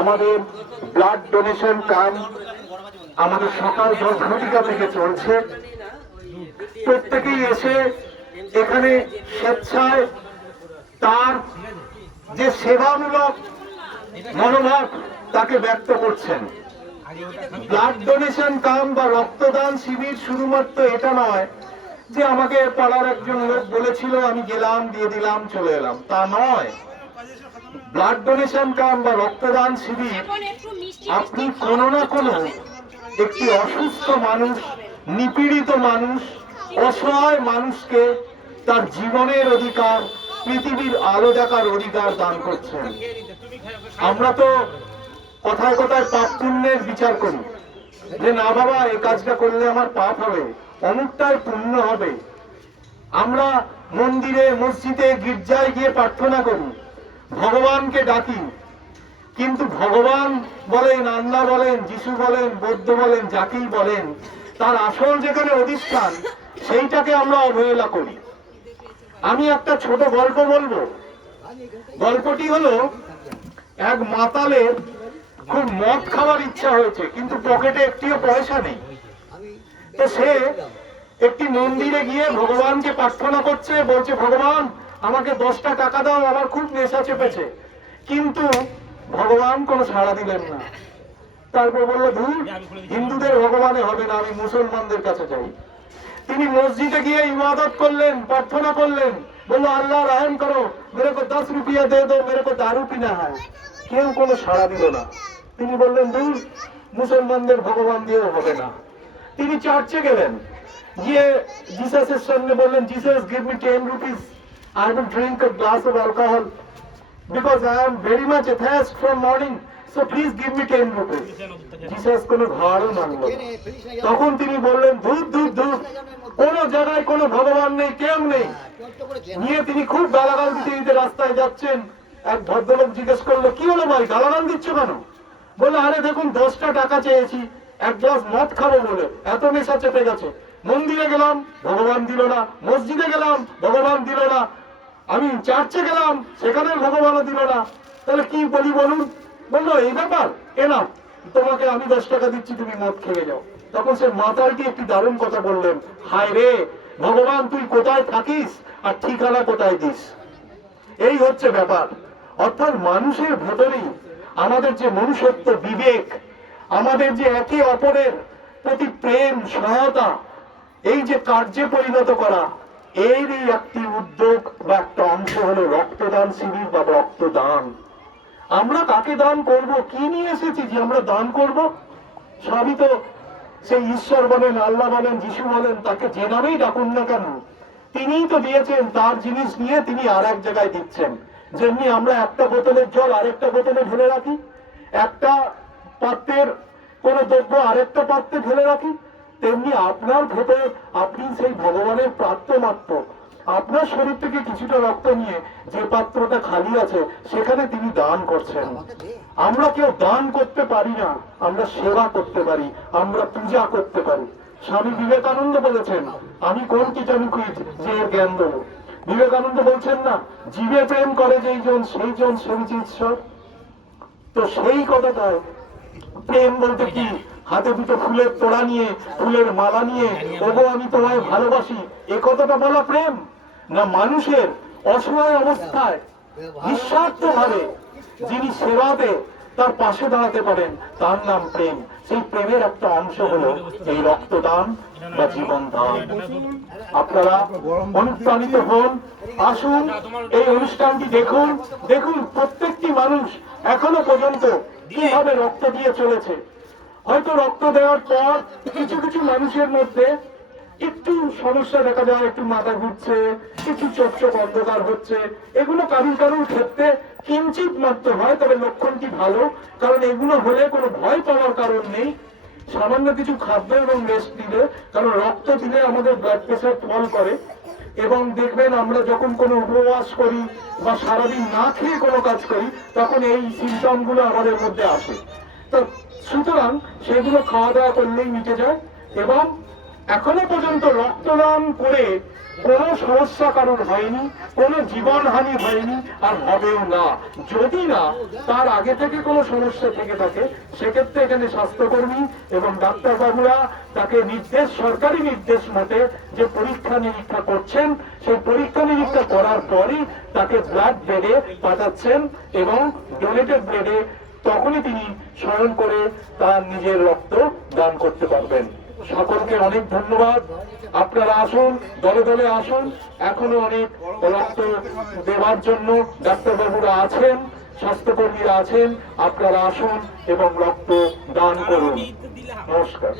আমাদের blood donation camp আমাদের সকাল 10 ঘটিকা থেকে চলছে। প্রত্যেকেই এসে এখানে স্বেচ্ছায় তার যে সেবামূলক মনোভাব তাকে ব্যক্ত করছেন। ব্লাড ডোনেশন ক্যাম্প বা রক্তদান শিবির শুধুমাত্র এটা নয় যে আমাকে পাড়ার একজন লোক বলেছিল আমি গেলাম, দিয়ে দিলাম, চলে এলাম, তা নয়। ব্লাড ডোনেশন ক্যাম্প বা রক্তদান শিবির আপনি কোনো না কোনো একটি অসুস্থ মানুষ, নিপীড়িত মানুষ, অসহায় মানুষকে তার জীবনের অধিকার, পৃথিবীর আলো দেখার অধিকার দান করছেন। আমরা তো কথায় কথায় পাপ পুণ্যের বিচার করি যে না বাবা এই কাজটা করলে আমার পাপ হবে, অমুকটাই পুণ্য হবে। আমরা মন্দিরে, মসজিদে, গির্জায় গিয়ে প্রার্থনা করি, ভগবানকে ডাকি, কিন্তু ভগবান বলেন, আল্লাহ বলেন, যিশু বলেন, বৌদ্ধ বলেন, যাকেই বলেন, তার আসল যেখানে অধিষ্ঠান সেইটাকে আমরা অবহেলা করি। আমি একটা ছোট গল্প বলবো। গল্পটি হলো এক মাতালের খুব মদ খাওয়ার ইচ্ছা হয়েছে, কিন্তু পকেটে একটিও পয়সা নেই। তো সে একটি মন্দিরে গিয়ে ভগবানকে প্রার্থনা করছে, বলছে ভগবান আমাকে 10টা টাকা দাও, আমার খুব নেশা চেপেছে। কিন্তু ভগবান কোনো সাড়া দিলেন না। তারপর বললো ধুর, হিন্দুদের ভগবানে হবে না, আমি মুসলমানদের কাছে যাই। তিনি মসজিদে গিয়ে ইবাদত করলেন, প্রার্থনা করলেন, বললো আল্লাহ রহম করো, মেরে কো 10 রুপিয়া দে দো, মেরে কো দারু পিনা হয়। কেউ কোনো সাড়া দিল না। তিনি বললেন ধুর, মুসলমানদের ভগবান দিয়েও হবে না। তিনি চার্চে গেলেন, গিয়ে জিসাসের সামনে বললেন, Jesus give me 10 rupees, I will drink a glass of alcohol because I am very much athirst from morning, so please give me 10 rupees. Jesus কোনো ঘাড়ও নামল। তখন তিনি বললেন ধুর ধুর ধুর, কোন জায়গায় কোনো ভগবান নেই, কেউ নেই। নিয়ে তিনি খুব গালাগাল দিতে দিতে রাস্তায় যাচ্ছেন। এক ভদ্রলোক জিজ্ঞেস করলো কি হলো ভাই, গালাগাল দিচ্ছ কেন? বললো আরে দেখুন 10টা টাকা চেয়েছি এক গ্লাস মদ খাবো বলে, এত নেশা চেপে গেছে। মন্দিরে গেলাম, ভগবান দিল না। মসজিদে গেলাম, ভগবান দিল না। আমি চার্চে গেলাম, সেখানে ভগবানও দিল না। তাহলে কি বলি বলুন? বললো এই ব্যাপার, এনা তোমাকে আমি 10 টাকা দিচ্ছি, তুমি মদ খেয়ে যাও। তখন সে মাতালটি একটি দারুণ কথা বললেন, হায় রে ভগবান, তুই কোথায় থাকিস আর ঠিকানা কোথায় দিস? এই হচ্ছে ব্যাপার। অর্থাৎ মানুষের ভেতরেই আমাদের যে মনুষ্যত্ব, বিবেক, আমাদের যে একে অপরের প্রতি প্রেম, সহায়তা, এই যে কার্যে পরিণত করা, এরই একটি উদ্যোগ বা একটা অংশ হলো রক্তদান শিবির বা রক্তদান। আমরা কাকে দান করব, কি নিয়ে এসেছি যে আমরা দান করব? সবই তো সেই ঈশ্বর বলেন, আল্লাহ বলেন, যিশু বলেন, তাকে যে নামেই ডাকুন না কেন, তিনিই তো দিয়েছেন। তার জিনিস নিয়ে তিনি আর এক জায়গায় দিচ্ছেন। যেমনি আমরা একটা বোতলের জল আরেকটা বোতলে ঢেলে রাখি, একটা পাত্রের কোন দ্রব্য আরেকটা পাত্রে ঢেলে রাখি, তেমনি আপনার ভেতর আপনি সেই ভগবানের প্রাপ্ত মাত্র। আপনার শরীর থেকে কিছুটা রক্ত নিয়ে যে পাত্রটা খালি আছে সেখানে তিনি দান করছেন। আমরা কেউ দান করতে পারি না, আমরা সেবা করতে পারি, আমরা পূজা করতে পারি। স্বামী বিবেকানন্দ বলেছেন, আমি কোন কি জানি যে জ্ঞান দেবো। বিবেকানন্দ বলছেন না, জীবে প্রেম করে যেই জন সেই জন সেবিছে ঈশ্বর। তো সেই কথাটায় প্রেম বলতে কি, হাতে দুটো ফুলের তোড়া নিয়ে, ফুলের মালা নিয়ে, ওগো আমি তোমায় ভালোবাসি, এ কথাটা বলা প্রেম না? মানুষের অসহায় অবস্থায় নিঃস্বার্থ ভাবে যিনি সেবাতে তার পাশে দাঁড়াতে পারেন, তার নাম প্রেম। সেই প্রেমের একটা অংশ হলো এই রক্তদান বা জীবন দান। আপনারা অনুপ্রাণিত হন, আসুন এই অনুষ্ঠানটি দেখুন। দেখুন প্রত্যেকটি মানুষ এখনো পর্যন্ত কিভাবে রক্ত দিয়ে চলেছে। হয়তো রক্ত দেওয়ার পর কিছু কিছু মানুষের মধ্যে একটু সমস্যা দেখা যায়, একটু মাথা ঘুরছে, কিছু চোখ চোখ অন্ধকার হচ্ছে, এগুলো কারুর কারুর ক্ষেত্রে কিঞ্চিত মাত্র হয়, তবে লক্ষণটি ভালো, কারণ এগুলো হলে কোনো ভয় পাওয়ার কারণ নেই। সামান্য কিছু খাদ্য এবং রেস্ট দিলে, কারণ রক্ত দিলে আমাদের ব্লাড প্রেশার ফল করে। এবং দেখবেন আমরা যখন কোনো উপবাস করি বা সারাদিন না খেয়ে কোনো কাজ করি, তখন এই সিমটম গুলো আমাদের মধ্যে আসে। তো সুতরাং সেগুলো খাওয়া দাওয়া করলেই মিটে যায়। এবং এখনো পর্যন্ত রক্তদান করে কোনো সমস্যা কারণ হয়নি, কোনো জীবনহানি হয়নি, আর হবেও না। যদি না তার আগে থেকে কোনো সমস্যা থেকে থাকে, সেক্ষেত্রে এখানে স্বাস্থ্যকর্মী এবং ডাক্তারবাবুরা তাকে সরকারি নির্দেশ মতে যে পরীক্ষা নিরীক্ষা করছেন, সেই পরীক্ষা নিরীক্ষা করার পরই তাকে ব্লাড ব্লেডে পাঠাচ্ছেন এবং ডোনেটেড ব্লেডে তখনই তিনি স্মরণ করে তার নিজের রক্ত দান করতে পারবেন। সকলকে অনেক ধন্যবাদ। আপনারা আসুন, দলে দলে আসুন, এখনো অনেক রক্ত দেওয়ার জন্য ডাক্তারবাবুরা আছেন, স্বাস্থ্যকর্মীরা আছেন। আপনারা আসুন এবং রক্ত দান করুন। নমস্কার।